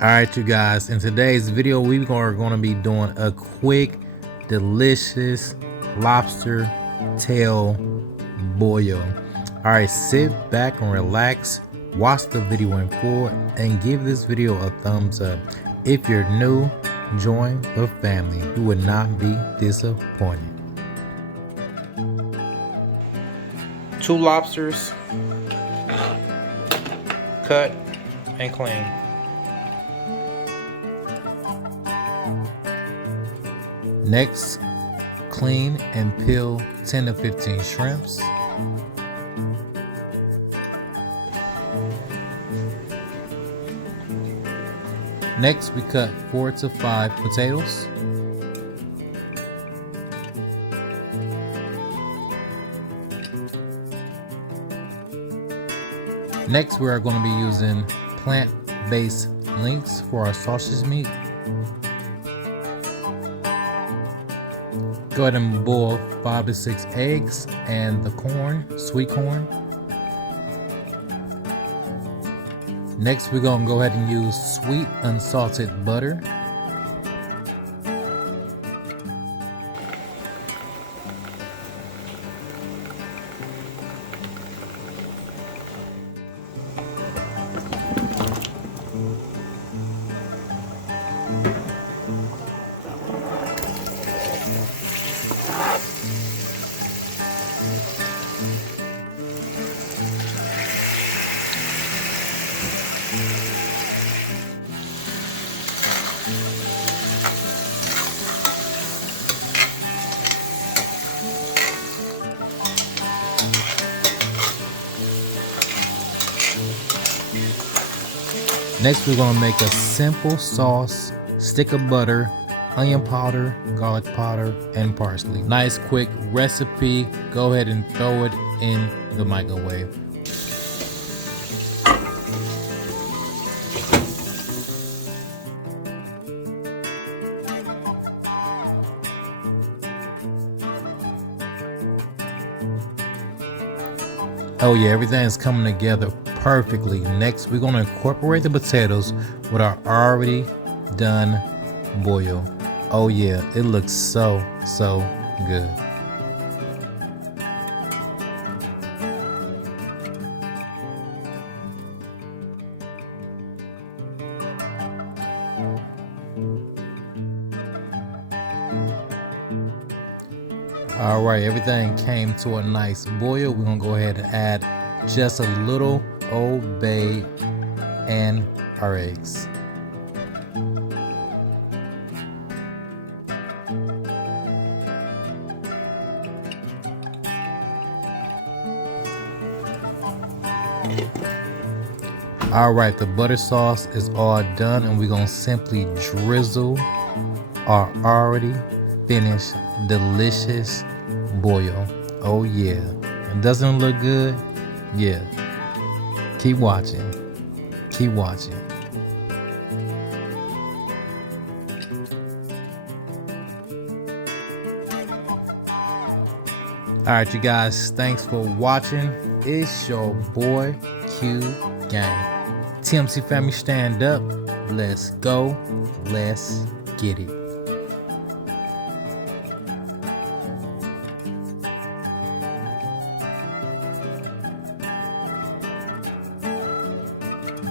Alright you guys, in today's video we are going to be doing a quick, delicious lobster tail boil. Alright, sit back and relax, watch the video in full, and give this video a thumbs up. If you're new, join the family. You would not be disappointed. 2 lobsters, cut and clean. Next, clean and peel 10 to 15 shrimps. Next, we cut 4 to 5 potatoes. Next, we are going to be using plant-based links for our sausage meat. Go ahead and boil 5 to 6 eggs and the corn, sweet corn. Next, we're going to go ahead and use sweet unsalted butter. Next, we're going to make a simple sauce, stick of butter, onion powder, garlic powder, and parsley. Nice quick recipe. Go ahead and throw it in the microwave. Oh yeah, everything is coming together perfectly. Next, we're going to incorporate the potatoes with our already done boil. Oh yeah, it looks so good. All right, everything came to a nice boil. We're gonna go ahead and add just a little Old Bay and our eggs. All right, the butter sauce is all done, and we're gonna simply drizzle our already finished delicious boil. Oh yeah, it doesn't look good. Yeah, keep watching, keep watching. All right, you guys, thanks for watching. It's your boy Q Gang. TMC family, stand up. Let's go. Let's get it.